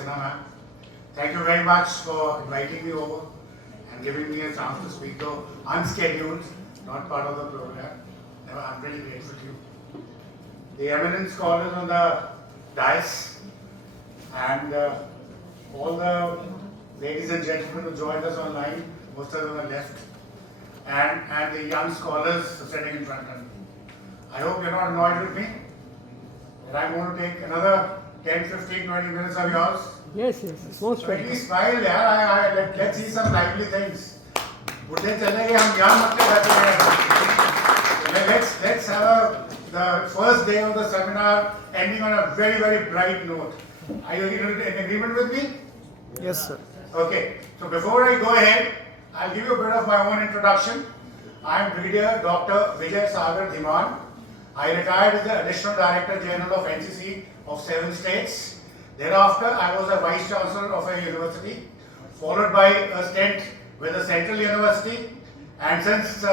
Sinha ma'am. Thank you very much for inviting me over and giving me a chance to speak, though unscheduled, not part of the program. I'm really grateful to you. The eminent scholars on the dais and all the ladies and gentlemen who joined us online, most of them are left, and the young scholars sitting in front of me. I hope you're not annoyed with me, that I'm going to take another 10, 15, 20 minutes of yours. Yes, it's most So at least smile, yaar. Let's see some lively things. बुढ़े चले गए, हम यहाँ मत बैठे हैं. Let's have the first day of the seminar ending on a very, very bright note. Are you in agreement with me? Yes, sir. Okay. So before I go ahead, I'll give you a bit of my own introduction. I am Brigadier Dr. Vijay Sagar Dhiman. I retired as the Additional Director General of NCC of 7 states. Thereafter, I was a Vice Chancellor of a university, followed by a stint with a Central University. And since,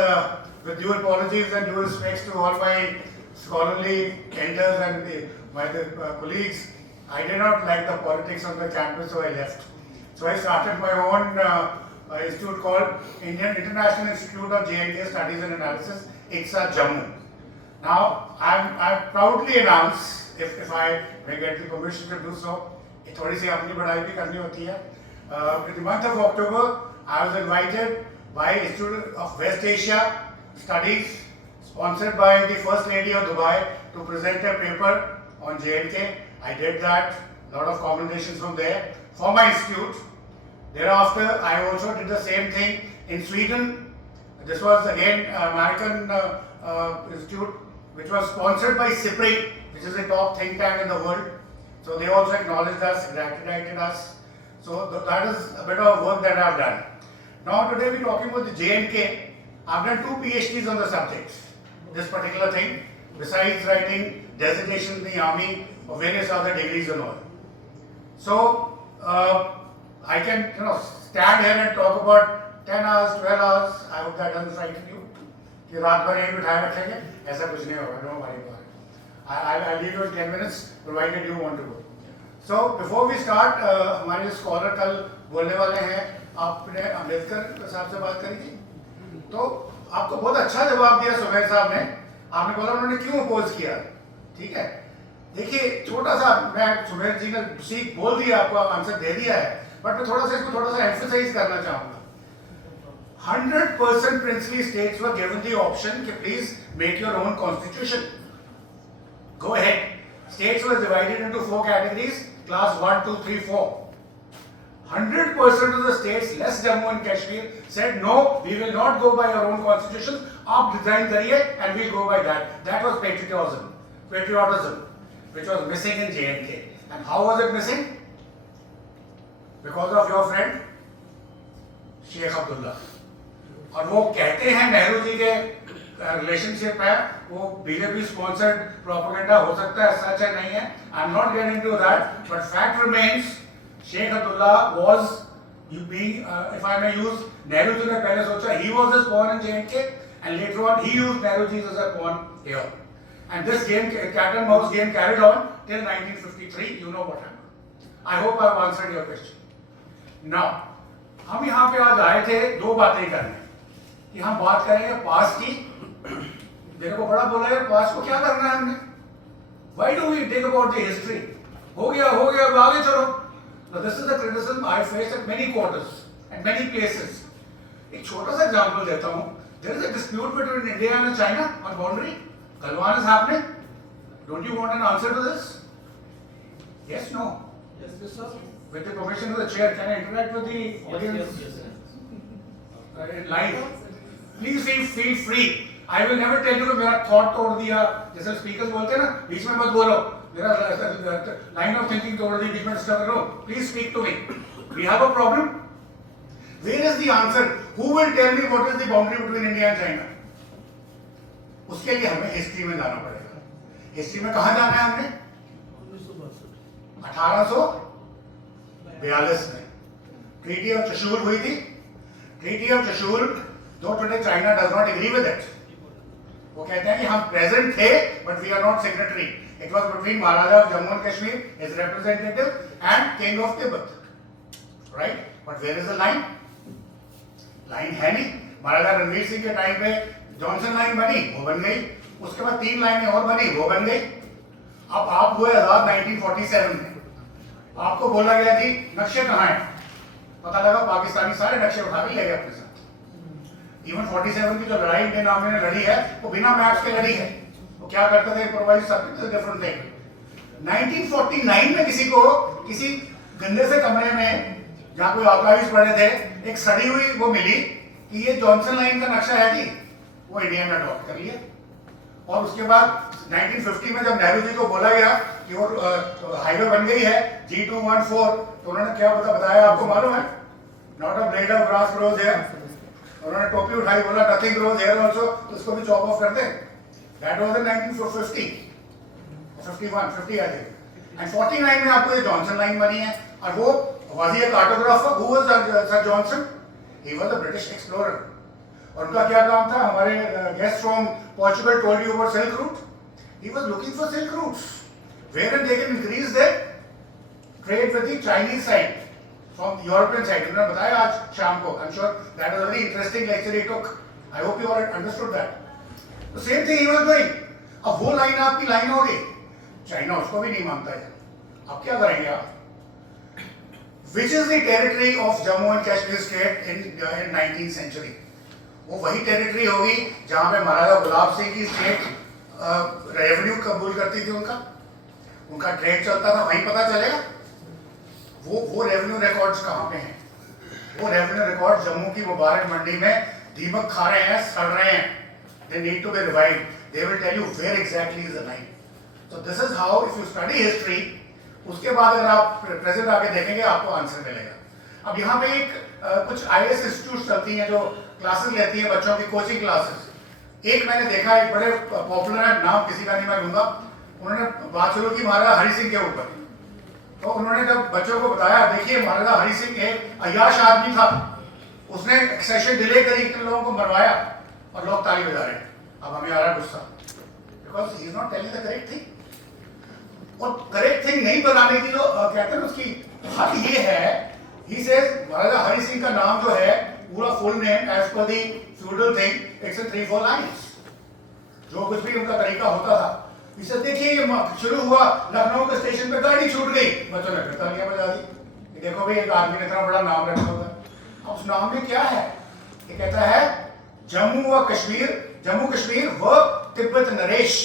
with due apologies and due respects to all my scholarly elders and my colleagues, I did not like the politics on the campus, so I left. So I started my own institute called Indian International Institute of J&K Studies and Analysis, ICSA Jammu. Now, I proudly announce, if I may get the permission to do so, थोड़ी सी अपनी बढ़ाई भी करनी होती है. In the month of October, I was invited by Institute of West Asia Studies, sponsored by the First Lady of Dubai, to present a paper on J&K. I did that, a lot of commendations from there for my institute. Thereafter, I also did the same thing in Sweden. This was again American institute, which was sponsored by CIPRI, which is a top think tank in the world. So they also acknowledged us, congratulated us. So that is a bit of work that I have done. Now today we're talking about the J&K. I've done 2 PhDs on the subject, this particular thing, besides writing designation in the army or various other degrees and all. So I can stand here and talk about 10 hours, 12 hours. I hope that doesn't frighten you. कि रात भर यहीं बिठाए रखेंगे, ऐसा कुछ नहीं होगा. Don't worry about it. I'll leave you in 10 minutes, provided you want to go. So before we start, हमारे स्कॉलर कल बोलने वाले हैं. आपने अम्बेडकर साहब से बात करी थी, तो आपको बहुत अच्छा जवाब दिया सुमेर साहब ने. आपने बोला उन्होंने क्यों अपोज किया. ठीक है, देखिए छोटा सा, मैं सुमेर जी ने सीख बोल दिया, आपको आंसर दे दिया है, बट मैं इसको थोड़ा सा एम्फसाइज करना चाहूंगा. 100% princely states were given the option to please make your own constitution. Go ahead. States were divided into 4 categories, class 1, 2, 3, 4. 100% of the states, less Jammu and Kashmir, said no, we will not go by our own constitution. Aap design kariye and we'll go by that. That was patriotism, which was missing in J&K. And how was it missing? Because of your friend, Sheikh Abdullah. और वो कहते हैं नेहरू जी के relationship है, वो BJP sponsored propaganda हो सकता है, सच है नहीं है. I am not getting to that, but fact remains Sheikh Abdullah was being, if I may use, Nehru ji ने पहले सोचा he was a pawn in J&K, and later on he used Nehru ji as a pawn here, and this game, cat and mouse game, carried on till 1953. You know what happened. I hope I have answered your question. Now हम यहाँ पे आज आए थे 2 बातें करने, कि हम बात करेंगे पास की. मेरे को बड़ा बोला है, पास को क्या करना है हमने. Why do we think about the history? हो गया अब आगे चलो. Now this is the criticism I face at many quarters, at many places. एक छोटा सा एग्जांपल देता हूँ. There is a dispute between India and China on boundary. Galwan is happening. Don't you want an answer to this? Yes, no. Yes, sir. With the permission of the chair, can I interact with the audience? Yes. In live? Please feel free. I will never tell you कि मेरा thought तोड़ दिया, जैसे speakers बोलते हैं ना, बीच में मत बोलो, मेरा line of thinking तोड़ दी, बीच में disturb करो. Please speak to me. We have a problem. Where is the answer? Who will tell me what is the boundary between India and China? उसके लिए हमें हिस्ट्री में जाना पड़ेगा. हिस्ट्री में कहाँ जाना है हमने? 1842 में ट्रीटी ऑफ चशूल हुई थी. Treaty of Chushul, though today China does not agree with it, वो कहते हैं कि हम प्रेजेंट थे but we are not signatory. It was between Maharaja of Jammu and Kashmir, his representative, and King of Tibet. Right? But where is the line? Line है नहीं. महाराजा रणवीर सिंह के time पे जॉनसन लाइन बनी, वो बन गई. उसके बाद 3 लाइनें और बनी, वो बन गई. अब आप हुए आजाद 1947 में. आपको बोला गया जी नक्शे कहाँ हैं? पता लगा पाकिस्तानी सारे नक्शे उठा के ले गए अपने साथ. इवन 47 की जो लड़ाई इंडियन आर्मी ने लड़ी है वो बिना मैप्स के लड़ी है. वो क्या करते थे, इम्प्रोवाइज सब डिफरेंट थिंग. 1949 में किसी को किसी गंदे से कमरे में जहाँ कोई आर्काइव्स पड़े थे, एक सड़ी हुई वो मिली कि ये जॉनसन लाइन का नक्शा है जी. वो इंडिया में अडॉप्ट कर लिया. और उसके बाद 1950 में जब नेहरू जी को बोला गया कि वो हाईवे बन गई है G214, तो उन्होंने क्या बताया आपको मालूम है? Not a blade of grass grows here. उन्होंने टोपी उठाई, बोला नथिंग ग्रोज हियर आल्सो, तो इसको भी चॉप ऑफ कर दे. That was in 1950 51 50 I think. And 49 में आपको ये जॉनसन लाइन बनी है. और वो was he a cartographer? Who was Sir Johnson? He was a British explorer. और उनका क्या काम था? हमारे guest from Portugal told you about Silk Route. He was looking for Silk routes, wherein they can increase their trade with the Chinese side from European side. उन्होंने बताया आज शाम को. I'm sure that was a very interesting lecture he took. I hope you all understood that. The same thing he was doing. अब वो line आपकी line हो गई. चाइना उसको भी नहीं मानता है. अब क्या करेंगे आप? Which is the territory of Jammu and Kashmir state in 19th century? वो वही टेरिटरी होगी जहाँ पे महाराजा गुलाब सिंह की स्टेट रेवेन्यू कबूल करती थी. उनका ट्रेड चलता था, वहीं पता चलेगा. वो रेवेन्यू रिकॉर्ड्स कहाँ पे हैं? वो रेवेन्यू रिकॉर्ड जम्मू की मुबारक मंडी में दीमक खा रहे हैं, सड़ रहे हैं. They need to be revived. They will tell you where exactly is the line. So this is how, if you study history, उसके बाद अगर आप प्रेजेंट आके देखेंगे आपको आंसर मिलेगा. अब यहाँ पे एक कुछ IAS इंस्टीट्यूट चलती हैं जो क्लासेस लेती हैं बच्चों की, कोचिंग क्लासेस. एक मैंने देखा, एक बड़े पॉपुलर है, नाम किसी का नहीं मैं लूंगा. उन्होंने बात शुरू की महाराजा हरि सिंह के ऊपर. तो उन्होंने जब बच्चों को बताया, देखिए महाराजा हरि सिंह एक अय्याश आदमी था, उसने सेशन डिले करी, इतने लोगों को मरवाया, और लोग ताली बजा रहे हैं. अब हमें आ रहा है गुस्सा, because he is not telling the correct thing. और करेक्ट थिंग नहीं बताने की जो कहते हैं उसकी हक ये है, ही सेज महाराजा हरि सिंह का नाम जो है पूरा full name as per the feudal thing, it's 3-4 lines. जो कुछ भी उनका तरीका होता था. इसे देखिए ये शुरू हुआ लखनऊ के स्टेशन पे, गाड़ी छूट गई, बच्चों ने फिर तालियां बजा दी. देखो भाई एक आदमी ने इतना बड़ा नाम रखा होगा. अब उस नाम में क्या है? ये कहता है जम्मू कश्मीर व तिब्बत नरेश.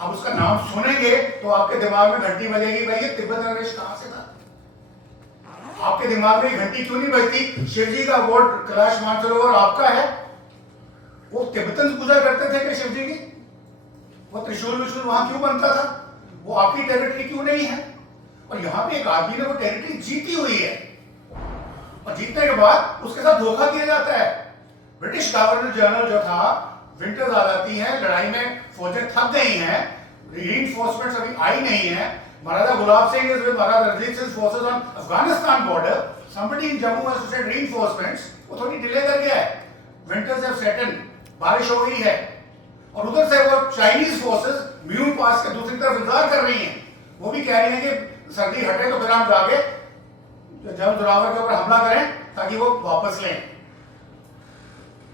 अब उसका नाम सुनेंगे तो आपके दिमाग में घंटी बजेगी, भाई ये तिब्बत नरेश कहां से था? आपके दिमाग में घंटी क्यों नहीं बजती? शिव जी का गोड कैलाश मानसरोवर आपका है. वो तिब्बतन पूजा करते थे कि शिव जी की? वो त्रिशूल विशूल वहां क्यों बनता था? वो आपकी टेरिटरी क्यों नहीं है? और यहाँ पे एक आदमी ने वो टेरिटरी जीती हुई है, और जीतने के बाद उसके साथ धोखा किया जाता है. ब्रिटिश गवर्नर जनरल जो था, विंटर्स आ जाती हैं, लड़ाई में फौजें थक गई हैं, रीइंफोर्समेंट्स अभी आई नहीं है. Maharaja Gulab Singh is with Maharaja Ranjit Singh forces on Afghanistan border. Somebody in Jammu has said reinforcements. वो थोड़ी डिले कर गया है. विंटर्स हैव सेट इन, बारिश हो गई है, और उधर से वो चाइनीज फोर्सेस म्यून पास के दूसरी तरफ इंतजार कर रही हैं. वो भी कह रही हैं कि सर्दी हटे तो फिर हम जाके जब जोरावर के ऊपर हमला करें ताकि वो वापस लें.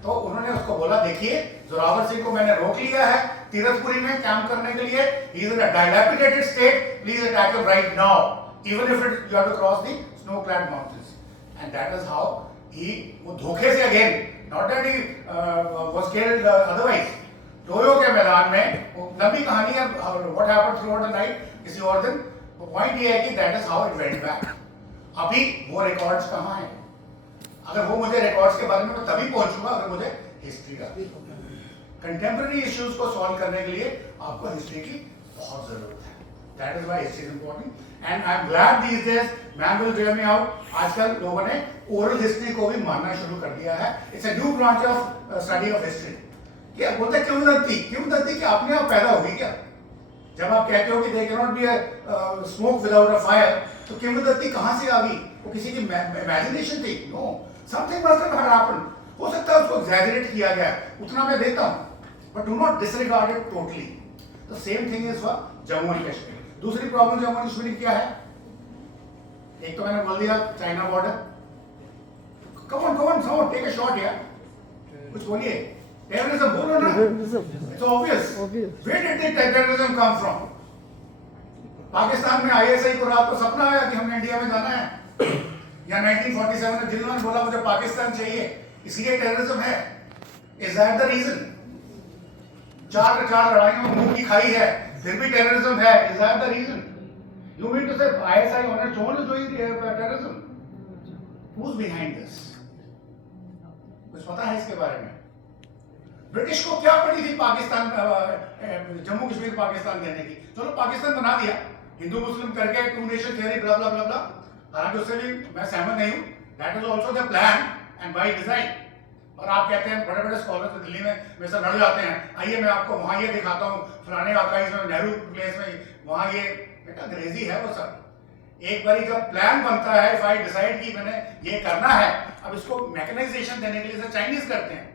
तो उन्होंने उसको बोला, देखिए जोरावर सिंह को मैंने रोक लिया है तीरथपुरी में कैंप करने के लिए. He is in a dilapidated state, please attack him right now, even if it you have to cross the snow clad mountains. And that is how he, वो धोखे से, again not that he was killed otherwise. टोयो के मैदान में, वो लंबी कहानी है, what happened throughout the night किसी और दिन. पॉइंट ये है कि that is how it went back. अभी वो रिकॉर्ड्स कहाँ हैं? अगर वो मुझे रिकॉर्ड्स के बारे में, मैं तभी पहुंचूंगा अगर मुझे हिस्ट्री का, कंटेम्पररी इश्यूज को सॉल्व करने के लिए आपको हिस्ट्री की बहुत जरूरत है. That is why history is important. And I am glad these days, man will bear me out, आजकल लोगों ने ओरल हिस्ट्री को भी मानना शुरू कर दिया है. It's a new branch of study of history. क्या बोलते हैं किंवदंती कि अपने आप पैदा होगी क्या? जब आप कहते हो कि they can not be a smoke without a fire, तो किंवदंती कहां से आ गई? वो किसी की इमेजिनेशन थी? No, something must have happened. हो सकता है उसको एग्जैजरेट किया गया, उतना मैं देता हूं, but do not disregard it totally. The same thing is for Jammu and Kashmir. दूसरी प्रॉब्लम जम्मू एंड कश्मीर की क्या है? एक तो मैंने बोल दिया China border. Come on take a shot यार, कुछ बोलिए। टेररिज्म बोलो ना, it's obvious. Where did the terrorism come from? Pakistan में आईएसआई को रात को सपना आया कि हमने इंडिया में जाना है, या 1947 में जिन्होंने बोला मुझे पाकिस्तान चाहिए, इसलिए टेररिज्म है? Is that the reason? 4 लड़ाइयों में मुंह की खाई है, फिर भी टेररिज्म है, is that the reason? You mean to say ISI on its own is doing terrorism? Who is behind this? कुछ पता है इसके बारे में? ब्रिटिश को क्या पड़ी थी पाकिस्तान, जम्मू कश्मीर पाकिस्तान देने की? चलो पाकिस्तान बना दिया हिंदू मुस्लिम करके, 2 नेशन थ्योरी ब्ला ब्ला ब्ला ब्ला, हालांकि उससे भी मैं सहमत नहीं हूं। That is also the plan and by design. और आप कहते हैं बड़े बड़े स्कॉलर्स तो दिल्ली में मेरे साथ लड़ जाते हैं, आइए मैं आपको वहां ये दिखाता हूं, फलाने आर्काइव्स में, नेहरू प्लेस में, वहां ये बेटा अंग्रेजी है वो सब। एक बारी जब प्लान बनता है, इफ आई डिसाइड कि मैंने ये करना है, अब इसको मैकेनाइजेशन देने के लिए चाइनीज करते हैं।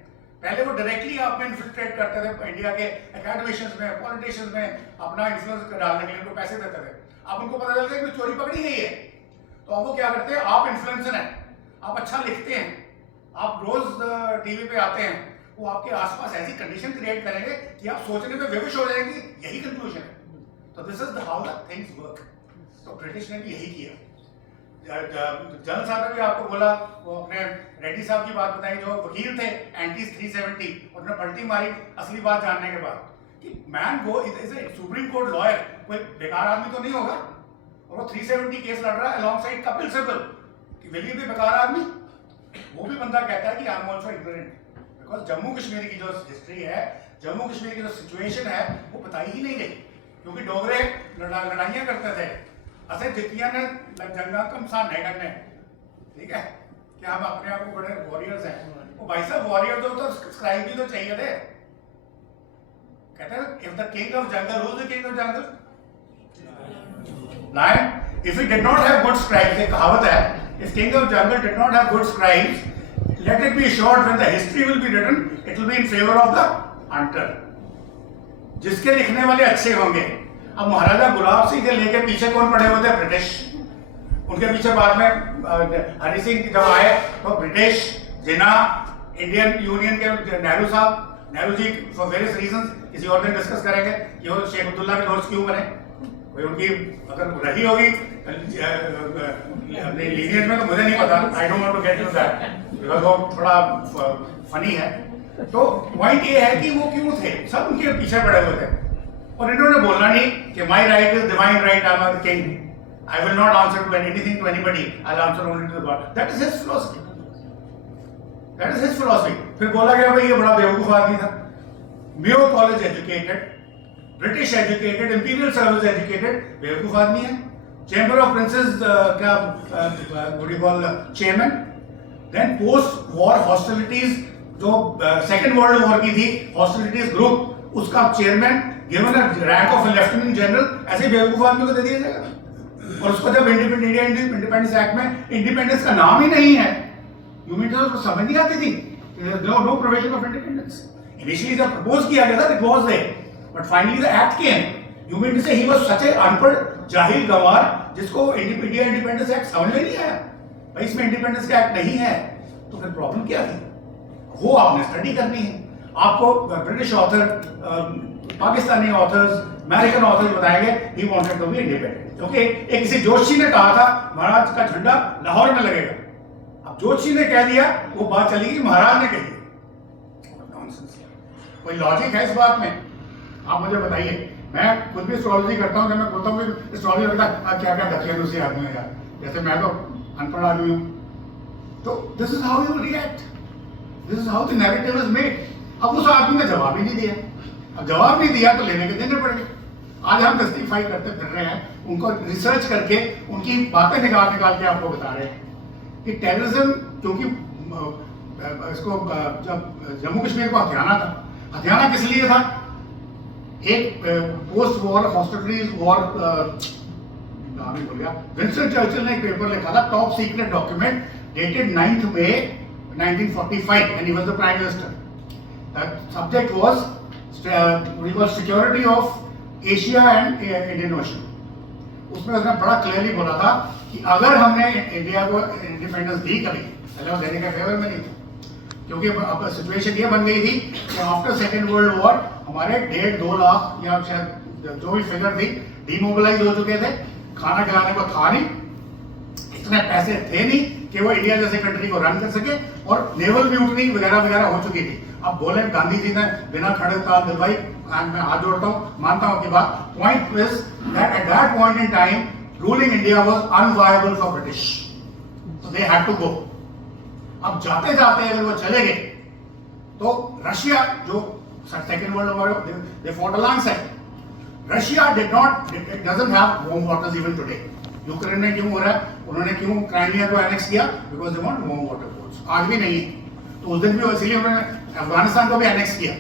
पहले वो डायरेक्टली आप में इन्फिल्ट्रेट करते थे इंडिया के एकेडमिशियंस में, पॉलिटिशियंस में, अपना इन्फ्लुएंस डालने के लिए उनको पैसे देते थे। अब उनको पता चलता है कि चोरी पकड़ी गई है, तो अब वो क्या करते हैं, आप इन्फ्लुएंसर हैं, आप अच्छा लिखते हैं, आप रोज टीवी पे आते हैं, वो आपके आसपास ऐसी कंडीशन क्रिएट करेंगे कि आप सोचने में विवश हो जाएंगे, यही कंक्लूजन है। तो this is how the things work. तो ब्रिटिश ने भी यही किया। जनरल साहब ने भी आपको बोला, वो अपने रेड्डी साहब की बात बताई जो वकील थे एंटी 370, उन्होंने पलटी मारी असली बात जानने के बाद कि man go is a supreme court lawyer, कोई बेकार आदमी तो नहीं होगा, और वो 370 केस लड़ रहा है अलोंगसाइड कपिल सिब्बल, कि विल यू बी बेकार आदमी? वो भी बंदा कहता है कि I am also ignorant, because Jammu Kashmir की जो हिस्ट्री है, जम्मू कश्मीर की जो सिचुएशन है, वो बताई ही नहीं गई, क्योंकि डोगरे लड़ाइयां करते थे, असे जितिया ने जंगा कम सा नहीं करने, ठीक है, कि हम अपने आप को बड़े वॉरियर्स हैं। वो भाई साहब वॉरियर तो स्क्राइब भी तो चाहिए थे। कहते हैं if the king of jungle, who is the king of jungle? Lion. If he did not have good scribes, एक कहावत है, if king of jungle did not have good scribes, let it be assured when the history will be written, it will be in favor of the hunter. जिसके लिखने वाले अच्छे होंगे। अब महाराजा गुलाब सिंह के लेके पीछे कौन पड़े हुए थे? ब्रिटिश। उनके पीछे बाद में हरि सिंह जब आए तो ब्रिटिश, जिन्ना, इंडियन यूनियन के नेहरू साहब, Nehru ji for various reasons, किसी और दिन डिस्कस करेंगे कि वो शेख अब्दुल्ला के दोस्त क्यों बने, कोई उनकी अगर रही होगी अपने लीनियज में तो मुझे नहीं पता, I don't want to get into that because वो थोड़ा फनी है। तो पॉइंट ये है कि वो क्यों थे, सब उनके पीछे पड़े हुए थे, और इन्होंने बोलना नहीं कि my right is divine right, I am the king, I will not answer to anything to anybody, I will answer only to the God. That is his philosophy, that is his philosophy. फिर बोला गया भाई ये बड़ा बेवकूफ आदमी था, Mayo College educated, British educated, Imperial Service educated, बेवकूफ आदमी है। चैम्बर ऑफ प्रिंसेस का what do you call chairman. Then post war hostilities, जो सेकेंड वर्ल्ड वॉर की थी, हॉस्टिलिटीज ग्रुप, उसका chairman, given a rank of lieutenant general, ऐसे बेवकूफ आदमी को दे दिया जाएगा। और उसको जब इंडिपेंडेंस एक्ट में इंडिपेंडेंस का नाम ही नहीं है, यू मीन टू समझ नहीं आती थी, no provision of independence. Initially जब प्रपोज किया गया था, it was there, but finally the act came. You mean to say he was such ए अनपढ़ जाहिल गंवार जिसको इंडिया इंडिपेंडेंस एक्ट समझ में नहीं आया, भाई इसमें इंडिपेंडेंस का एक्ट नहीं है, तो फिर प्रॉब्लम क्या थी? वो आपने स्टडी करनी है। आपको British author, Pakistani authors, American authors बताएंगे he wanted to be independent, क्योंकि एक किसी जोशी ने कहा था महाराज का झंडा लाहौर में लगेगा। अब जोशी ने कह दिया, वो बात चली गई, महाराज ने कही। नॉनसेंस, कोई लॉजिक है इस बात में? आप मुझे बताइए। मैं खुद भी एस्ट्रोलॉजी करता हूँ, जब मैं बोलता हूँ एस्ट्रोलॉजी करता है, क्या क्या दखलंदाजी आदमी है यार, जैसे मैं तो अनपढ़ आदमी हूँ। तो this is how you react, this is how the narrative is made. अब उस आदमी ने जवाब ही नहीं दिया, अब जवाब नहीं दिया तो लेने के देने पड़ गए। आज हम जस्टिफाई करते फिर रहे हैं, उनको रिसर्च करके उनकी बातें निकाल के आपको बता रहे हैं कि टेररिज्म, क्योंकि इसको जब जम्मू कश्मीर को हथियाना किस लिए था? एक पोस्ट वॉर हॉस्टिलिटीज वॉर, नाम ही भूल गया, विंस्टन चर्चिल ने एक पेपर लिखा था, top secret document dated 9th May 1945 when he was the prime minister. The subject was security of Asia and Indian ocean. उसमें उसने बड़ा क्लियरली बोला था कि अगर हमने इंडिया को इंडिपेंडेंस दी कभी, पहले वो देने के फेवर में नहीं था, क्योंकि अब सिचुएशन ये बन गई थी कि आफ्टर सेकेंड वर्ल्ड वॉर हमारे 1.5-2 लाख या शायद जो भी फिगर थी डीमोबिलाइज हो चुके थे, खाना खिलाने को था नहीं, इतने पैसे थे नहीं कि वो इंडिया जैसे कंट्री को रन कर सके, और नेवल म्यूटनी वगैरह वगैरह हो चुकी थी। अब बोले गांधी जी ने बिना खड़े ताल दिलवाई, मैं हाथ जोड़ता हूँ, मानता हूँ कि बात, point is that at that point in time ruling India was unviable for British, so they had to go. अब जाते जाते अगर वो चले गए तो रशिया जो second world war they fought alongside, Russia did not, it doesn't have warm waters even today. Ukraine में क्यों हो रहा है, उन्होंने क्यों क्राइमिया को एनेक्स किया, because they want warm water ports, आज भी नहीं है। तो उस दिन भी इसीलिए उन्होंने अफगानिस्तान को भी एनेक्स किया,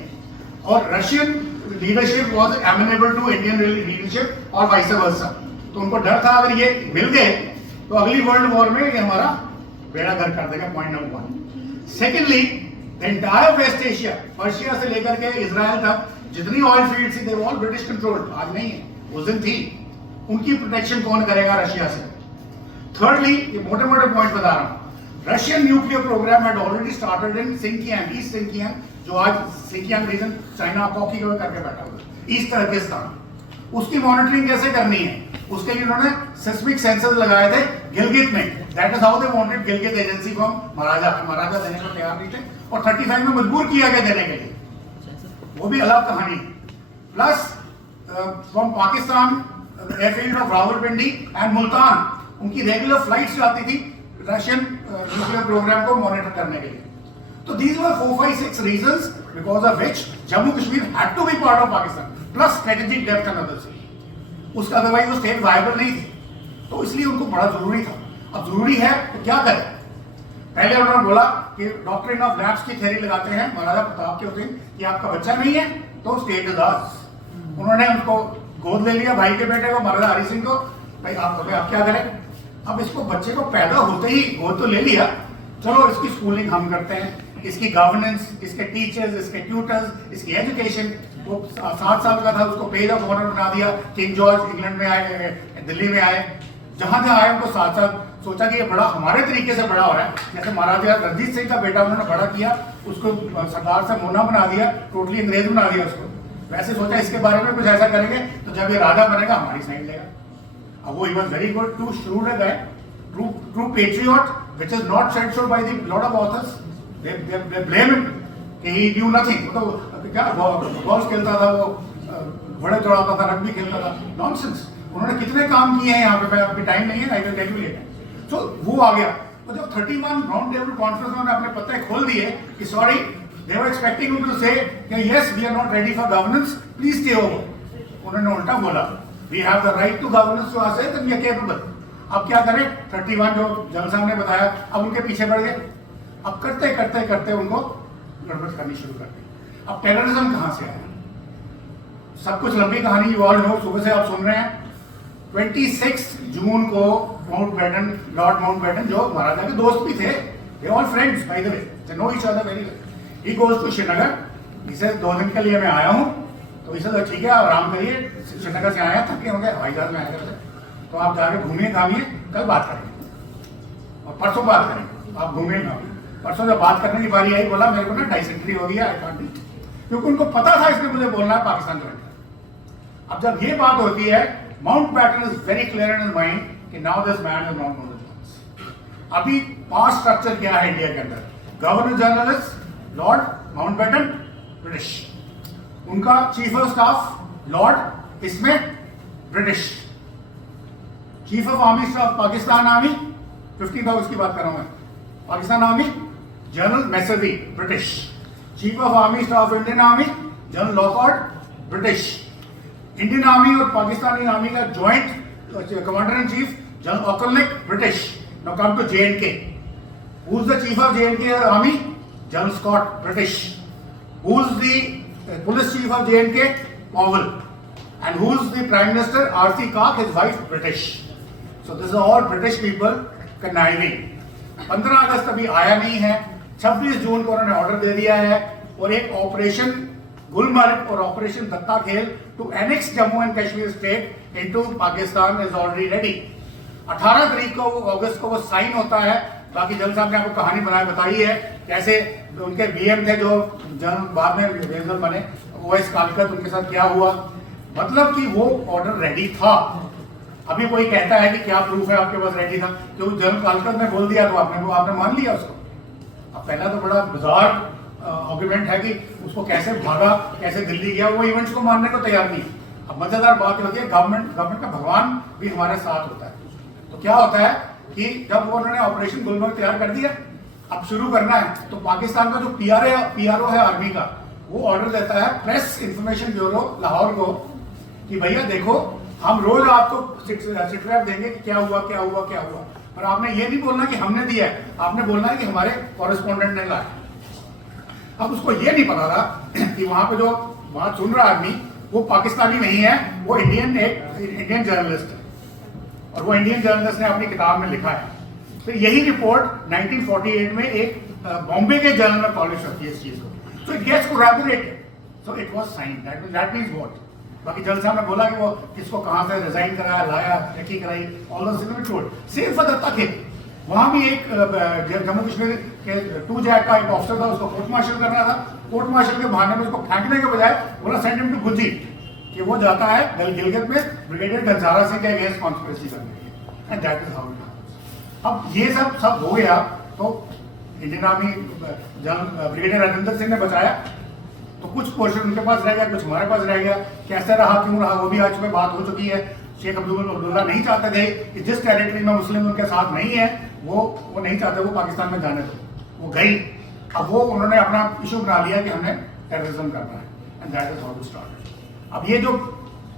और Russian leadership was amenable to Indian leadership और वाइस वर्सा। तो उनको डर था अगर ये मिल गए तो अगली वर्ल्ड वॉर में ये हमारा बेड़ा गर्क कर देगा, point number 1। Secondly, the entire West Asia, Persia से लेकर के इजराइल तक जितनी ऑयल फील्ड्स थी, they were all British controlled, आज नहीं है, उस दिन थी। उनकी प्रोटेक्शन कौन करेगा रशिया से? थर्डली, ये मोटे मोटे पॉइंट बता रहा हूं, Russian nuclear programme had already started in Sinkiang, east Sinkiang, जो आज सिंकियांग रीजन चाइना कॉकी को करके बैठा हुआ है, ईस्ट तुर्किस्तान। उसकी मॉनिटरिंग कैसे करनी है, उसके लिए उन्होंने सिस्मिक सेंसर्स लगाए थे गिलगित में। That is how they wanted Gilgit agency from Maharaja देने को तैयार नहीं थे, और 35 में मजबूर किया गया देने के लिए, वो भी अलग कहानी। Plus from Pakistan airfield of Rawalpindi and Multan, उनकी रेगुलर फ्लाइट्स जाती थी रशियन न्यूक्लियर प्रोग्राम को मॉनिटर करने के लिए। तो these were 4-5-6 reasons because of which Jammu Kashmir had to be part of Pakistan, plus strategic depth and other things. उसका अदरवाइज वो स्टेट वायबल नहीं थी, तो इसलिए उनको बड़ा जरूरी था। अब जरूरी है तो क्या करें? पहले उन्होंने बोला कि डॉक्ट्रिन ऑफ लैप्स की थ्योरी लगाते हैं महाराजा प्रताप के दिन कि आपका बच्चा नहीं है तो स्टेट इज आवर्स। उन्होंने उनको गोद ले लिया, भाई के बेटे को, महाराजा हरि सिंह को, भाई आप क्या करें? अब इसको बच्चे को पैदा होते ही गोद तो ले लिया, चलो इसकी स्कूलिंग हम करते हैं, इसकी गवर्नेंस, इसके टीचर्स, इसके ट्यूटर्स, इसकी एजुकेशन। वो 7 साल का था, उसको पेज ऑफ ऑनर बना दिया, किंग जॉर्ज इंग्लैंड में आए, दिल्ली में आए, जहां जहां आए उनको साथ सोचा कि ये बड़ा हमारे तरीके से बड़ा हो रहा है। जैसे महाराजा रणजीत सिंह का बेटा उन्होंने बड़ा किया, उसको सरदार से मोना बना दिया, टोटली अंग्रेज बना दिया उसको, वैसे सोचा इसके बारे में कुछ ऐसा करेंगे तो जब ये राजा बनेगा हमारी साइड लेगा। अब वो he was very good, to shrewd a guy, true patriot, which is not said so by the lot of authors. They blame him कि he knew nothing. वो तो क्या golf खेलता था, वो घोड़े चढ़ाता था, रग्बी खेलता था, नॉनसेंस। उन्होंने कितने काम किए हैं यहाँ पे, अभी टाइम नहीं है, I will tell you later. So वो आ गया, तो जब 31 राउंड टेबल कॉन्फ्रेंस में अपने पत्ते खोल दिए कि sorry, they were expecting him to say कि yes, we are not ready for governance, please stay over. उन्होंने उल्टा बोला, we have the right to governance to ourselves and we are capable. अब क्या करें? 31 जो जनरल साहब ने बताया, अब उनके पीछे बढ़ गए। अब करते करते करते उनको गड़बड़ करनी शुरू कर दी। अब टेररिज्म कहां से आया? सब कुछ लंबी कहानी, यू ऑल नो, सुबह से आप सुन रहे हैं। 26 जून को माउंटबेटन, लॉर्ड माउंटबेटन, जो महाराजा के दोस्त भी थे, they all friends by the way, they know each other very well, he goes to Srinagar, इसे 2 दिन के लिए मैं आया हूं, तो इसे तो ठीक है, आराम करिए, श्रीनगर से आया, थके होंगे, हवाई जहाज में आए थे, तो आप जाके घूमिए घामिए, कल बात करेंगे और परसों बात करेंगे, आप घूमिए घामिए। परसों जब बात करने की बारी आई, बोला मेरे को ना डाइसेंट्री हो गई है, आई कांट डू, क्योंकि उनको पता था इसने मुझे बोलना है पाकिस्तान ज्वाइन कर। अब जब ये बात होती है, Mountbatten is very clear in his mind कि now this man is not known. अभी पास्ट स्ट्रक्चर क्या है इंडिया के अंदर? Governor general is lord Mountbatten, British, उनका चीफ ऑफ स्टाफ लॉर्ड, इसमें British, chief of army staff Pakistan army, 50 अगस्त की बात कर रहा हूं मैं, Pakistan army general Messervy, British, chief of army staff Indian army general Lockhart, British, Indian army और पाकिस्तानी आर्मी का joint commander in chief general ऑकरनिक, British. Now come to J&K, who is the chief of J&K army? General Scott, British. Who is the police chief of J&K? Powell. And who is the Prime Minister? R.C. Clark, his wife, British. So this is all British people conniving. 15 अगस्त अभी आया नहीं है, 26 जून को उन्होंने order दे दिया है, और एक operation Gulmarg or Operation Datta Khel to annex Jammu and Kashmir state into Pakistan is already ready. 18 तारीख को अगस्त को वो साइन होता है। बाकी जल साहब ने आपको कहानी बताई है कैसे उनके बीएम थे जो बाद में जनरल बने, ओएस कालिकत, उनके साथ क्या हुआ। मतलब कि वो ऑर्डर रेडी था। अभी कोई कहता है कि क्या प्रूफ है आपके पास रेडी था, क्योंकि जनरल कालिकत ने बोल दिया तो आपने मान लिया उसको। अब पहला तो बड़ा बिजार आर्गुमेंट है कि उसको कैसे भागा, कैसे दिल्ली गया, वो इवेंट्स को मानने को तैयार नहीं है। अब मजेदार बात होती है गवर्नमेंट का भगवान भी हमारे साथ होता है। तो क्या होता है कि जब वो उन्होंने ऑपरेशन गुलमर्ग तैयार कर दिया, अब शुरू करना है, तो पाकिस्तान का जो पीआरओ है आर्मी का, वो ऑर्डर देता है प्रेस इंफॉर्मेशन ब्यूरो लाहौर को कि भैया देखो हम रोज आपको सिटरैप देंगे कि क्या हुआ। पर आपने ये नहीं बोलना कि हमने दिया है, आपने बोलना है कि हमारे कॉरेस्पॉन्डेंट ने लाया। अब उसको ये नहीं पता था कि वहां पे जो वहां सुन रहा आदमी वो पाकिस्तानी नहीं है, वो इंडियन जर्नलिस्ट है। और वो इंडियन जर्नलिस्ट ने अपनी किताब में लिखा है। तो यही रिपोर्ट 1948 में एक बॉम्बे के जर्नल में पब्लिश होती है इस चीज को। So it gets collaborated, so it was signed, that means what. बाकी जल साहब ने बोला कि वो किसको कहां से रिजाइन कराया, लाया, रेकी कराई, all those things told. Same for Datta Khel, वहां भी एक जम्मू कश्मीर के 2 जैक का एक ऑफिसर था, उसको कोर्ट मार्शल करना था। कोर्ट मार्शल के बहाने में उसको फेंकने के बजाय बोला सेंड हिम टू गुज्जी, कि वो जाता है गिलगित में ब्रिगेडियर गंजारा सिंह के अगेंस्ट कॉन्स्पिरेसी करने के लिए, and that is how it happens. अब ये सब हो गया तो Indian army brigadier Rajendra Singh ने बचाया, तो कुछ पोर्शन उनके पास रह गया, कुछ हमारे पास रह गया। कैसे रहा, क्यों रहा, वो भी आज में बात हो चुकी है। शेख अब्दुल्ला नहीं चाहते थे कि जिस टेरिटरी में मुस्लिम उनके साथ नहीं है वो नहीं चाहते वो पाकिस्तान में जाने दो, वो गई। अब वो उन्होंने अपना इशू बना लिया कि हमने टेररिज्म करना है, and that is how to start. अब ये जो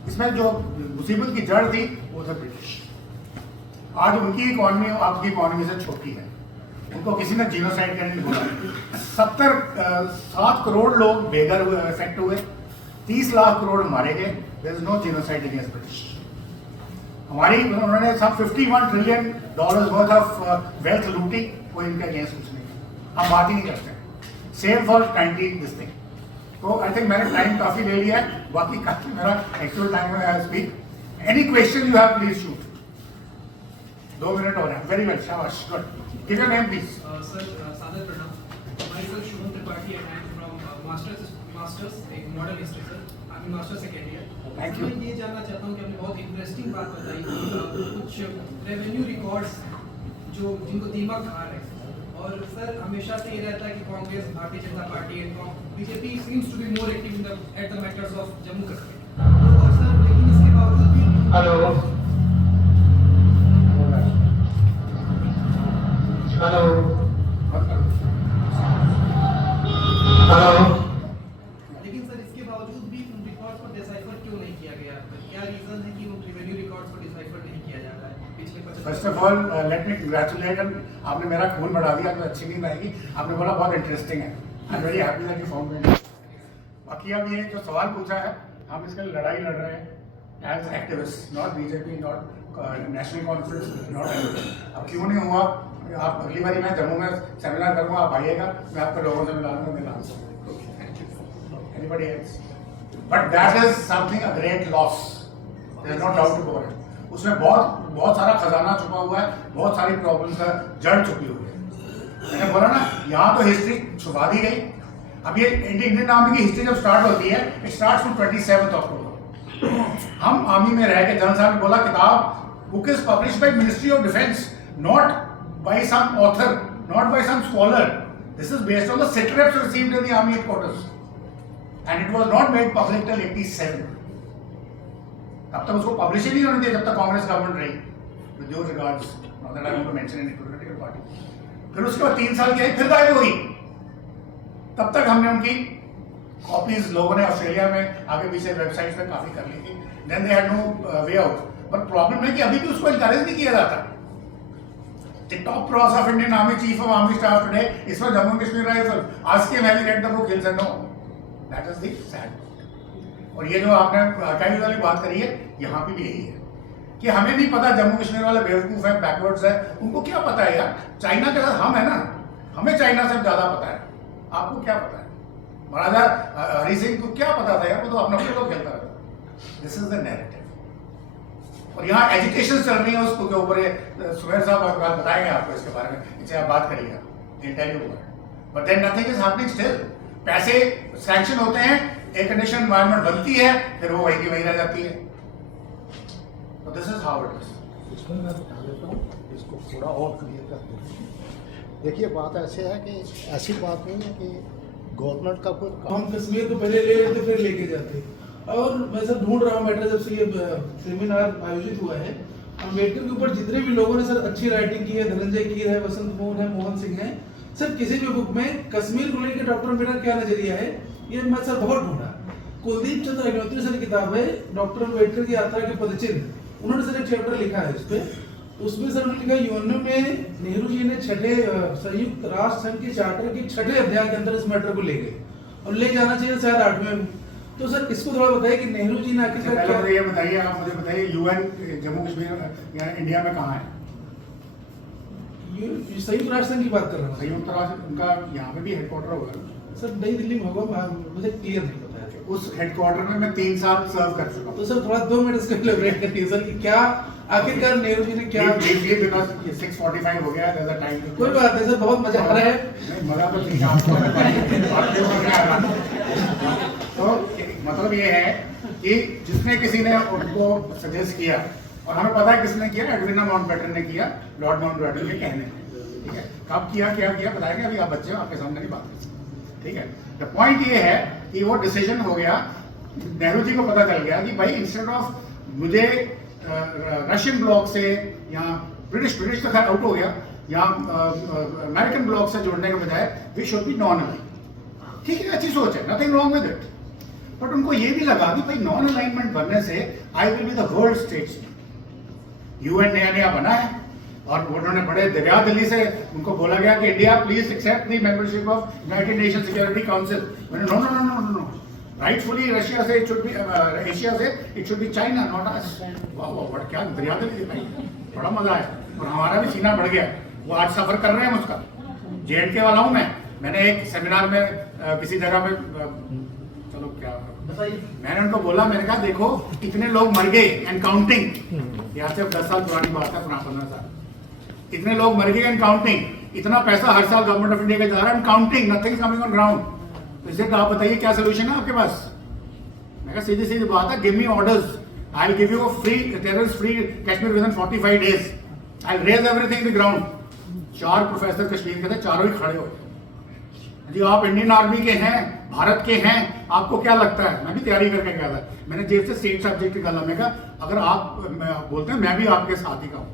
इसमें जो मुसीबत की जड़ थी वो था ब्रिटिश। आज उनकी इकॉनमी आपकी इकॉनमी से छोटी है, उनको किसी ने जीनोसाइड करने नहीं बोला। 7 करोड़ लोग बेघर हुए, अफेक्ट हुए, 30 लाख करोड़ मारे गए। There is no genocide against British. हमारी उन्होंने सब $51 ट्रिलियन वर्थ ऑफ वेल्थ लूटी, वो इनके अगेंस्ट कुछ नहीं, हम बात ही नहीं करते। Same for 90 this thing. तो आई थिंक मैंने टाइम काफी ले लिया है, बाकी काफी मेरा एक्चुअल टाइम है speak. Any question you have please shoot. 2 minute हो रहे हैं। वेरी वेल, शाबाश, good. Give your name please. Sir सादर प्रणाम। myself Shubham Tripathi and I am from masters एक मॉडर्न हिस्ट्री सर, अभी master second year. Thank you. मैं ये जानना चाहता हूँ कि आपने बहुत इंटरेस्टिंग बात बताई कि कुछ रेवेन्यू रिकॉर्ड्स जो जिनको दीमक खा रहे हैं, और सर हमेशा से ये रहता है कि Congress, Bharatiya Janata Party and BJP seems to be more active in the at the matters of Jammu Kashmir. और सर लेकिन इसके बावजूद भी हेलो लेकिन सर इसके बावजूद भी उन रिकॉर्ड्स को डिसाइफर क्यों नहीं किया गया? क्या रीजन है कि उन रेवेन्यू रिकॉर्ड्स को डिसाइफर नहीं किया जा रहा है पिछले 25 first of all let me congratulate, आपने मेरा खून बढ़ा दिया तो अच्छी नींद आएगी। आपने बोला बहुत इंटरेस्टिंग है, I am very happy that you found me. बाकी अब ये जो सवाल पूछा है, हम इसके लिए लड़ाई लड़ रहे हैं as activist, not BJP, not National Conference, not anything. अब क्यों नहीं हुआ, आप अगली बारी मैं जम्मू में सेमिनार करूंगा, आप आइएगा, मैं आपको लोगों से मिलाऊंगा। Anybody else? But that is something a great loss. There is no doubt about it. उसमें बहुत सारा खजाना छुपा हुआ है, बहुत सारी प्रॉब्लम्स का जड़ छुपी हुई है। मैंने बोला ना, यहाँ तो हिस्ट्री छुपा दी गई। अब ये इंडियन आर्मी की हिस्ट्री जब स्टार्ट होती है, इट स्टार्ट्स फ्रॉम 27 अक्टूबर। हम आर्मी में रह के जनरल साहब ने बोला किताब book is published by ministry of defence, not by some author, not by some scholar. This is based on the sitreps received in the army headquarters and it was not made public till 87। तब तक उसको publish ही नहीं होने दिया जब तक Congress government रही, with due regards, not that I want to mention any political party. फिर उसके बाद 3 साल की फिर गायब हुई। तब तक हमने उनकी कॉपीज लोगों ने ऑस्ट्रेलिया में आगे पीछे वेबसाइट्स पे काफी कर ली थी। Then they had no way out. But problem है कि अभी भी उसको इनकरेज नहीं किया जाता। The top brass of Indian Army, Chief of Army Staff today is for Jammu and Kashmir Rifle. Ask him, have you read the book? He'll say no. That is the sad part. और ये जो आपने archive वाली बात करी है, यहाँ पे भी यही है कि हमें नहीं पता, जम्मू कश्मीर वाले बेवकूफ है, बैकवर्ड्स है, उनको क्या पता है यार। चाइना के साथ हम है ना, हमें चाइना से ज्यादा पता है, आपको क्या पता है? महाराजा हरि सिंह को क्या पता था यार, वो तो अपना खेल खेलता रहा। This is the narrative. और यहाँ एजुकेशन चल रही है उसको के ऊपर, सुमेर साहब बात बताएंगे आपको इसके बारे में, इनसे आप बात करिएगा, but then nothing is happening still. पैसे सैंक्शन होते हैं, एक कंडीशन एनवायरनमेंट बनती है, फिर वो वही की वही रह जाती है। तो this is how it is. इसमें मैं बता देता हूँ, इसको थोड़ा और क्लियर कर देता हूँ। देखिए बात ऐसे है कि ऐसी बात नहीं है कि गवर्नमेंट का कोई हम कश्मीर को पहले ले लेते फिर लेके जाते। और मैं सर ढूंढ रहा हूँ मैटर, जब से ये सेमिनार आयोजित हुआ है, अम्बेडकर के ऊपर जितने भी लोगों ने सर अच्छी राइटिंग की है, धनंजय कीर है, वसंत मोहन है, मोहन सिंह है, सर किसी भी बुक में कश्मीर को लेकर डॉक्टर अम्बेडकर क्या नजरिया है, ये मैं सर बहुत ढूंढा। कुलदीप चंद्र अग्निहोत्री सर की किताब है डॉक्टर अम्बेडकर की यात्रा के पदचिन्ह, उन्होंने सर एक चैप्टर लिखा है इस पे। उसमें सर उन्होंने लिखा यूएनओ में नेहरू जी ने छठे संयुक्त राष्ट्र संघ के चार्टर के छठे अध्याय के अंदर इस मैटर को ले गए, और ले जाना चाहिए शायद 8वें। तो सर इसको थोड़ा बताइए कि नेहरू जी ने आखिरकार क्या। ये बताइए, आप मुझे बताइए, यूएन जम्मू कश्मीर या इंडिया में कहाँ है? संयुक्त राष्ट्र संघ की बात कर रहा हूँ। संयुक्त राष्ट्र उनका यहाँ पे भी हेडक्वार्टर होगा सर नई दिल्ली में होगा, मुझे क्लियर नहीं पता है। उस हेडक्वार्टर में मैं 3 साल सर्व कर चुका हूँ। तो सर थोड़ा 2 मिनट इसका एलैबोरेट करिए सर कि क्या आखिरकार नेहरू जी ने क्या। बिकॉज़ 6:45 हो गया, there's a time to कोई बात नहीं सर, बहुत मजा आ रहा है। नहीं, मजा तो ठीक है आपको, बात क्यों करने आ रहा। तो मतलब ये है कि जिसने किसी ने उनको सजेस्ट किया, और हमें पता है किसने किया, एडविना माउंटबेटन ने किया, लॉर्ड माउंटबेटन के कहने पे, ठीक है। कब किया, क्या किया बताएंगे, अभी आप बच्चे हो, आपके सामने नहीं बात कर सकते, ठीक है। द पॉइंट ये है कि वो डिसीजन हो गया, नेहरू जी को पता चल गया कि भाई इंस्टेड ऑफ मुझे रशियन ब्लॉक से या ब्रिटिश तो खैर आउट हो गया, या अमेरिकन ब्लॉक से जोड़ने के बजाय we should be non align. ठीक है, अच्छी सोच है, nothing wrong with it. But उनको ये भी लगा कि भाई नॉन अलाइनमेंट बनने से I will be the world statesman. UN नया बना है, और उन्होंने बड़े दरिया दिल्ली से उनको बोला गया कि India please accept the membership of United Nation Security Council. मैंने no no no no no, rightfully Russia से इट शुड बी, एशिया से it should be China, not us. वाह वाह, बड़ा क्या दरिया दिल्ली भाई, बड़ा मजा आया, और हमारा भी सीना बढ़ गया। वो आज सफर कर रहे हैं उसका। JNK वाला हूँ मैंने एक सेमिनार में किसी जगह पे, चलो क्या मैंने उनको बोला, मैंने कहा देखो इतने लोग मर गए एंड काउंटिंग, यहाँ से 10 साल पुरानी बात है, 15 साल, इतने लोग मर गए एंड काउंटिंग, इतना पैसा हर साल गवर्नमेंट ऑफ इंडिया का जा रहा है and counting, nothing coming on ground. तो इसे आप बताइए क्या सोल्यूशन है आपके पास? मैं कहा सीधी सीधी बात है, give me orders, I will give you free terrorist free Kashmir within 45 days, I will raze everything the ground. 4 professor Kashmir के थे, चारों ही खड़े हो जी, आप इंडियन आर्मी के हैं, भारत के हैं, आपको क्या लगता है? मैं भी तैयारी करके गया था, मैंने जेल से स्टेट सब्जेक्ट निकाला। मैं कहा अगर आप बोलते हैं मैं भी आपके साथ ही का हूँ,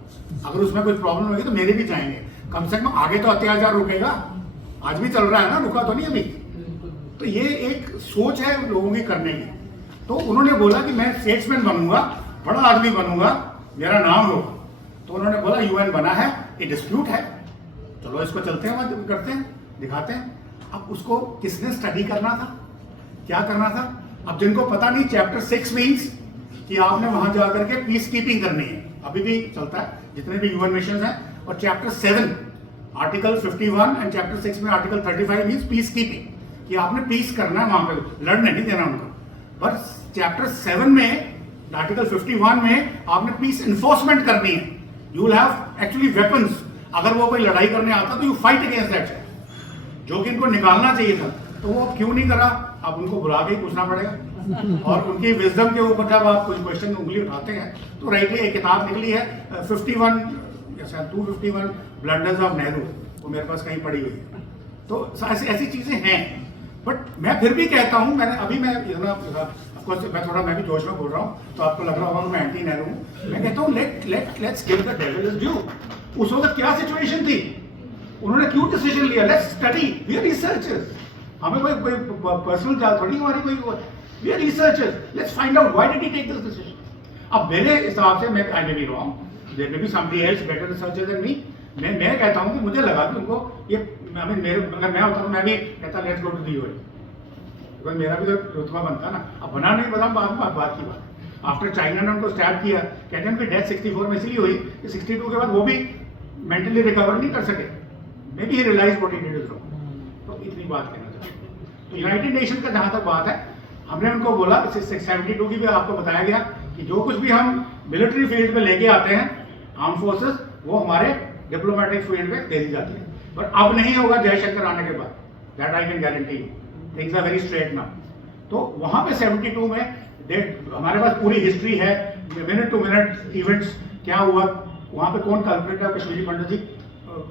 अगर उसमें कोई प्रॉब्लम होगी तो मेरे भी जाएंगे, कम से कम आगे तो अत्याचार रुकेगा, आज भी चल रहा है ना, रुका तो नहीं अभी। तो ये एक सोच है लोगों की करने की। तो उन्होंने बोला कि मैं स्टेट्समैन बनूंगा, बड़ा आदमी बनूंगा, मेरा नाम होगा। तो उन्होंने बोला यूएन बना है, ये डिस्प्यूट है, चलो इसको चलते हैं, करते हैं, दिखाते हैं। अब उसको किसने स्टडी करना था, क्या करना था? अब जिनको पता नहीं, चैप्टर 6 मीन्स कि आपने वहां जाकर के पीस कीपिंग करनी है, अभी भी चलता है जितने भी यूएन मिशन हैं। और चैप्टर 7 आर्टिकल 51 एंड चैप्टर 6 में आर्टिकल 35 मीन्स पीस कीपिंग, कि आपने पीस करना है वहां पे, लड़ने नहीं देना उनको। पर चैप्टर 7 में आर्टिकल 51 में आपने पीस इन्फोर्समेंट करनी है, you will have actually weapons. अगर वो कोई लड़ाई करने आता तो यू फाइट अगेंस्ट दैट, जो कि इनको निकालना चाहिए था। तो वो क्यों नहीं करा, आप उनको बुला के ही पूछना पड़ेगा। और उनकी विजडम के ऊपर जब आप कोई क्वेश्चन उंगली उठाते हैं तो राइटली एक किताब निकली है 51 या शायद 251 ब्लंडर्स ऑफ नेहरू, वो मेरे पास कहीं पड़ी हुई है। तो ऐसी चीजें हैं। बट मैं फिर भी कहता हूँ, मैंने अभी मैं मैं भी जोश में बोल रहा हूँ, तो आपको लग रहा होगा मैं एंटी नेहरू हूँ। मैं कहता हूँ let's give the devil his due. उस वक्त क्या सिचुएशन थी, उन्होंने क्यों डिसीजन लिया? Let's study, we are researchers, हमें कोई पर्सनल जाल थोड़ी हमारी कोई, we are researchers, let's find out why did he take this decision. अब मेरे हिसाब से, मैं I may be wrong, there may be somebody else better researcher than me. मैं कहता हूँ कि मुझे लगा कि उनको ये, अगर मैं होता तो मैं भी कहता let's go to the UN, because मेरा भी तो रुतबा बनता ना। अब बना नहीं बना बात की बात। आफ्टर चाइना ने उनको स्टैब किया, कहते हैं उनकी डेथ 64 में इसलिए हुई कि 62 के बाद वो भी मेंटली रिकवर नहीं कर सके, maybe he realise what he did is wrong. तो इतनी बात कहना चाहता हूँ। तो यूनाइटेड नेशन का जहां तक बात है, हमने उनको बोला 672 की भी आपको बताया गया कि जो कुछ भी हम मिलिट्री फील्ड में लेके आते हैं आर्म फोर्सेस, वो हमारे डिप्लोमेटिक फील्ड में दे दी जाती है। पर अब नहीं होगा जयशंकर आने के बाद, that I can guarantee you, things are very straight now. तो वहां पे 72 में हमारे पास पूरी हिस्ट्री है, मिनट टू मिनट इवेंट्स क्या हुआ, वहां पे कौन कल्प्रिट है, कश्मीरी पंडित जी,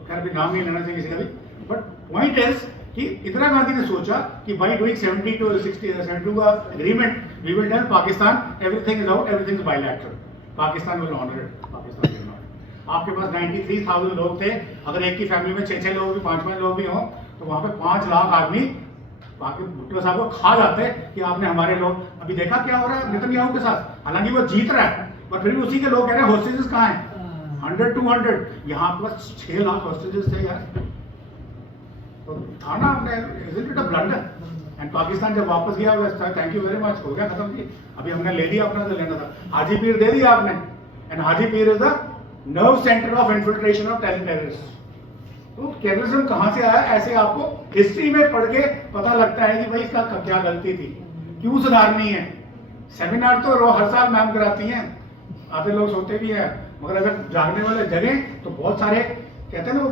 खैर भी नाम नहीं लेना चाहिए किसी का भी, बट पॉइंट इज कि इंदिरा गांधी ने सोचा कि बाई डूइंग 72 का agreement we will tell Pakistan everything is out, everything is bilateral, Pakistan will honour it, Pakistan will not. आपके पास 93,000 लोग थे, अगर एक की फैमिली में 6-6 लोग भी 5-5 लोग भी हों तो वहां पे 5 लाख आदमी बाकी भुट्टो साहब को खा जाते कि आपने हमारे लोग, अभी देखा क्या हो रहा है नेतन्याहू के साथ, हालांकि वो जीत रहा है पर फिर भी उसी के लोग कह रहे हैं होस्टेजेस कहाँ हैं, 100-200, यहाँ पर 6 लाख होस्टेजेस थे यार, तो था ना आपने, isn't it a blunder? And Pakistan जब वापस गया, थैंक यू वेरी मच, हो गया खत्म, अभी हमने ले लिया अपना जो लेना था, हाजी पीर दे दिया आपने, and Haji Pir is the nerve centre of infiltration of terrorist. तो टेररिज्म कहां से आया, ऐसे आपको हिस्ट्री में पढ़ के पता लगता है कि भाई इसका क्या गलती थी, क्यों सुधारनी है। सेमिनार तो हर साल मैम कराती हैं, आते लोग सोते भी हैं, मगर अगर जागने वाले जगह तो बहुत सारे कहते हैं ना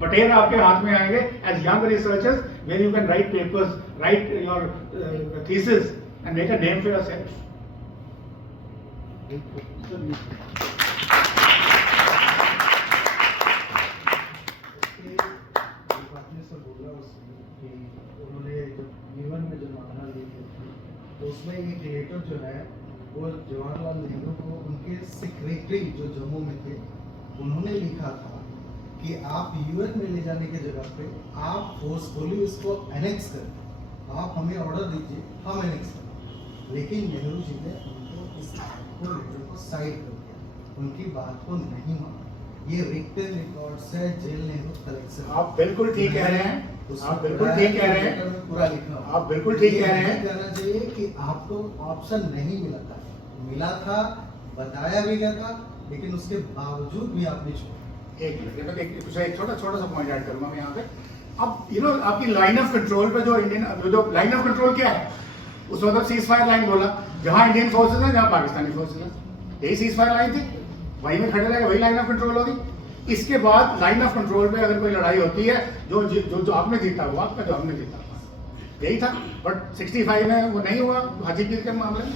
पटेल आपके हाथ में आएंगे as young researchers, where you can write papers, write your thesis and make a name for yourself. तो उसमें एक लेटर जो है वो जवाहरलाल नेहरू को उनके सेक्रेटरी जो जम्मू में थे उन्होंने लिखा था कि आप यूएन में ले जाने की जगह पे आप फोर्सफुली इसको एनेक्स करें, आप हमें ऑर्डर दीजिए, हम एनेक्स करें। लेकिन नेहरू जी ने उनको इस लेटर को साइड कर दिया, उनकी बात को नहीं माना। ये रिटन रिकॉर्ड्स है जेल नेहरू कलेक्शन। आप बिल्कुल ठीक कह रहे हैं, आप बिल्कुल ठीक कह रहे हैं, पूरा लिखना, आप बिल्कुल ठीक कह रहे हैं। कहना चाहिए कि आपको ऑप्शन नहीं मिला था, बताया भी गया था, लेकिन उसके बावजूद भी आपने छोड़ा। एक छोटा सा पॉइंट ऐड करूंगा मैं यहाँ पे। अब आपकी लाइन ऑफ कंट्रोल पे जो लाइन ऑफ कंट्रोल क्या है, उस वक्त सीज फायर लाइन बोला, जहां इंडियन फोर्सेज है जहां पाकिस्तानी फोर्सेज है, यही सीज फायर लाइन थी, वहीं में खड़े रहेगा, वही लाइन ऑफ कंट्रोल होगी। इसके बाद लाइन ऑफ कंट्रोल पे अगर कोई लड़ाई होती है, जो आपने जीता हुआ, आपका जो हमने जीता हुआ, यही था। बट 65 में वो नहीं हुआ हाजी पीर के मामले में,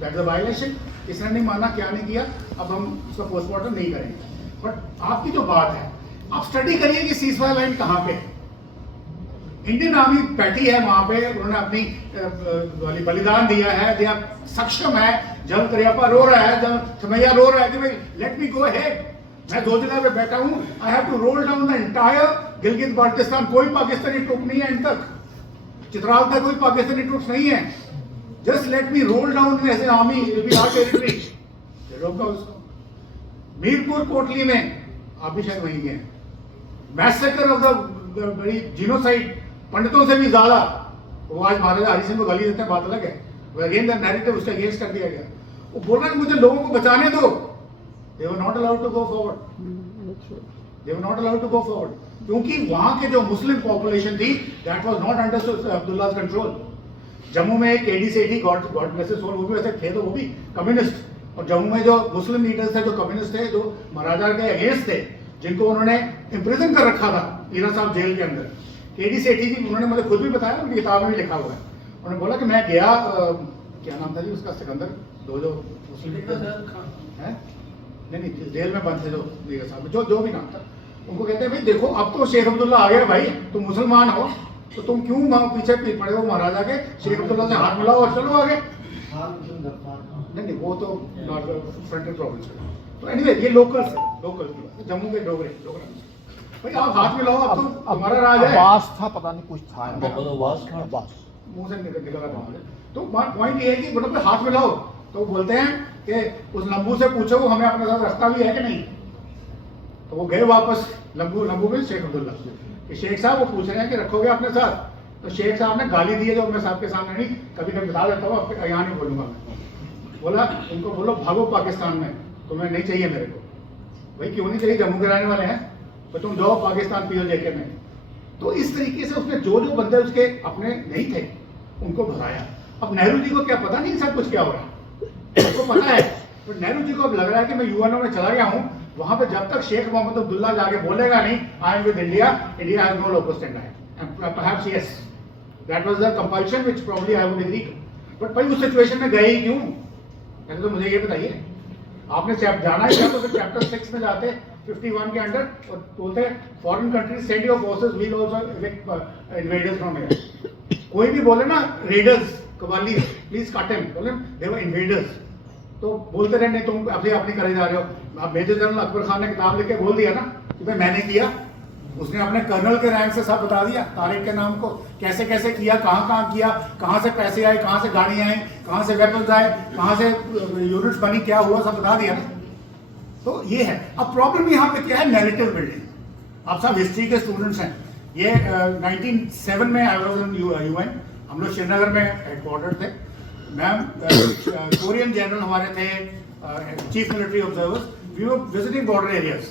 दैट इज अ वायलेशन, इसने नहीं माना, क्या नहीं किया, अब हम उसका पोस्टमार्टम नहीं करेंगे। बट आपकी जो बात है, आप स्टडी करिए कि सीज फायर लाइन कहाँ पे है। इंडियन आर्मी बैठी है वहां पे, उन्होंने अपनी बलिदान दिया है, दिया सक्षम है, जब करियप्पा रो रहा है, जब थमैया रो रहा है कि भाई लेट मी गो अहेड, मैं 2 जगह पे बैठा हूं, I have to roll down the entire Gilgit Baltistan, कोई पाकिस्तानी ट्रुप नहीं है एंड तक, चित्राल तक कोई पाकिस्तानी ट्रुप्स नहीं है, just let me roll down as an army, it will be our territory, रोका उसको। मीरपुर कोटली में आप भी शायद वहीं गए, मैसेकर ऑफ द बड़ी जीनोसाइड, पंडितों से भी ज्यादा, वो आज महाराजा हरि सिंह को गाली देते हैं, बात अलग है, वो अगेन द नैरेटिव उसका अगेंस्ट कर दिया गया, वो बोल रहा है कि मुझे लोगों को बचाने दो, they were not allowed to go forward, they were not allowed to go forward, क्योंकि वहां के जो मुस्लिम पॉपुलेशन थी, that was not under अब्दुल्लाह's control। Jammu में एक एडीसी थी, गॉड ब्लेस हिज सोल, वो भी वैसे थे, तो वो भी कम्युनिस्ट, और जम्मू में जो मुस्लिम लीडर्स थे, जो कम्युनिस्ट थे, जो महाराजा के अगेंस्ट थे, जिनको उन्होंने इम्प्रिजन कर रखा था ईरा साहब जेल के अंदर, केडी सेठी जी, उन्होंने मुझे खुद भी बताया, उनकी किताब में भी लिखा हुआ है, उन्होंने बोला कि मैं गया, क्या नाम था जी उसका, सिकंदर, जो मुस्लिम है, नहीं जेल में बंद थे जो ईरा साहब, जो भी नाम था, उनको कहते हैं भाई देखो अब तो शेख अब्दुल्ला आ गया भाई, तुम मुसलमान हो तो तुम क्यों पीछे पड़े हो महाराजा के, शेख अब्दुल्ला से हाथ मिलाओ और चलो आगे। नहीं वो तो फ्रंटल प्रॉब्लम है। तो एनीवे ये लोकल जम्मू के डोगरे भाई आप हाथ मिलाओ, अब तो हमारा राज है। आवाज था, पता नहीं कुछ था, मुंह से निकल रहा था। तो पॉइंट ये है कि मतलब हाथ मिलाओ, तो बोलते हैं कि उस लंबू से पूछो वो हमें अपने साथ रखता भी है कि नहीं। तो वो गए वापस लंबू में शेख अब्दुल्ला कि शेख साहब वो पूछ रहे हैं कि रखोगे अपने साथ, तो शेख साहब ने गाली दी है जो मैं साहब के सामने नहीं, कभी कभी बता देता हूँ, यहाँ नहीं बोलूंगा मैं। बोला उनको बोलो भागो पाकिस्तान में, तुम्हें नहीं चाहिए मेरे को। भाई क्यों नहीं चाहिए, जम्मू के रहने वाले हैं, तो तुम जाओ पाकिस्तान पियो जेके में, तो इस तरीके से उसने जो जो बंदे उसके अपने नहीं थे उनको भगाया। अब नेहरू जी को क्या पता नहीं सब कुछ क्या हो रहा है, उसको पता है, पर नेहरू जी को अब लग रहा है कि मैं यूएनओ में चला गया हूँ, वहां पे जब तक शेख मोहम्मद अब्दुल्ला जाके बोलेगा नहीं I am with India, India has no local stand, and perhaps yes that was the compulsion which probably I would agree to. But भाई उस सिचुएशन में गए ही क्यों, पहले तो मुझे ये बताइए। आपने जाना ही था तो फिर चैप्टर 6 में जाते 51 के अंडर और बोलते foreign countries send your forces, we will also evict invaders from here. कोई भी बोले ना रेडर्स कवाली प्लीज कट हिम, बोले दे वर इन्वेडर्स, तो बोलते रहे नहीं तुम अभी अपनी करे जा रहे हो। अब मेजर जनरल अकबर खान ने किताब लिख के बोल दिया ना कि भाई मैंने किया, उसने अपने कर्नल के रैंक से सब बता दिया, तारिक के नाम को कैसे कैसे किया, कहाँ किया, कहाँ से पैसे आए, कहाँ से गाड़ियाँ आई, कहाँ से वेपन्स आए, कहाँ से यूनिट्स बनी, क्या हुआ, सब बता दिया ना। तो ये है। अब प्रॉब्लम यहाँ पे क्या है, नैरेटिव बिल्डिंग। आप सब हिस्ट्री के स्टूडेंट्स हैं। ये 1907 में आई वाज इन यूएन, हम लोग श्रीनगर में हेडक्वार्टर थे। मैम कोरियन जनरल हमारे थे, chief military observers, we were visiting border areas.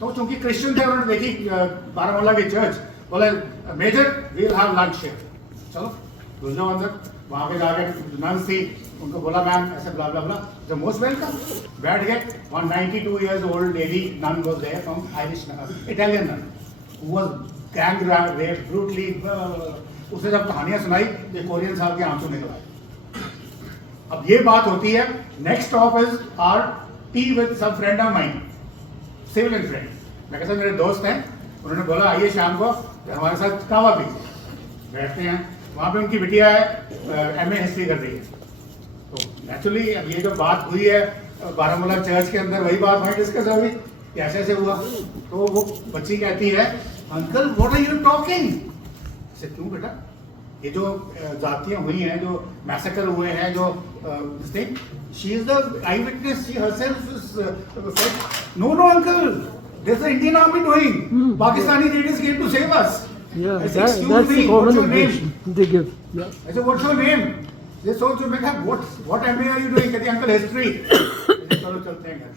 तो चूंकि क्रिश्चियन थे उन्होंने देखी बारामूला की चर्च, बोले major we will have lunch here, चलो घुस जाओ अंदर। वहाँ पे जाके नन्स थी, उनको बोला मैम ऐसे ब्ला ब्ला ब्ला, द मोस्ट वेलकम, बैठ गए। 192 years old lady nun was there from Irish Italian nun who was gang raped brutally। उसने जब कहानियां सुनाई ये कोरियन साहब के आंसू निकल आए। अब ये बात होती है। Next stop is R T with some friend of mind, civilian friend. मैं कहता मेरे दोस्त हैं, उन्होंने बोला आइए शाम को हमारे साथ कावा पी, बैठते हैं। वहाँ पे उनकी बिटिया है MA हिस्ट्री कर रही है। तो नेचुरली अब ये जो बात हुई है बारामूला चर्च के अंदर, वही बात वहीं डिस्कस होगी कि ऐसे ऐसे हुआ। तो वो बच्ची कहती है uncle what are you talking, से क्यों बेटा, ये जो जातियां हुई हैं, जो मैसेकर हुए हैं, जो she is the eyewitness, she herself said no no uncle this the Indian army doing, Pakistani raiders came to save us. Yeah, I said, that's the common what's your name? impression they give. Yeah. I said, what's your name? They told you, मैं what MA are you doing? कहती uncle history. चलो चलते हैं घर।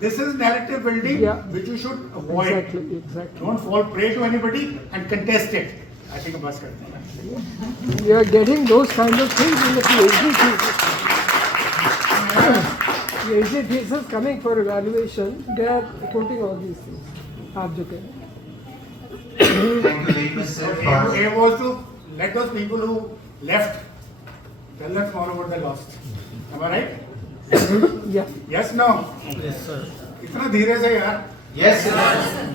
This is narrative building, Yeah. which you should avoid. Exactly. Don't fall prey to anybody and contest it. I think बस करते हैं। We are getting those kind of things in the PhD thesis. PhD thesis coming for evaluation, they are quoting all these things. आप जो कह रहे हैं। Aim was to let those people who left tell us more about the lost. Am I right? Yeah. Yes, no? Yes, sir. इतना धीरे से यार। Yes, sir.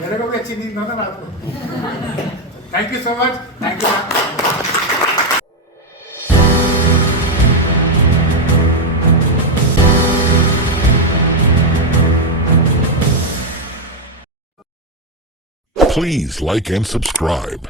मेरे को भी अच्छी नींद ना रात को। Thank you so much. Thank you. Please like and subscribe.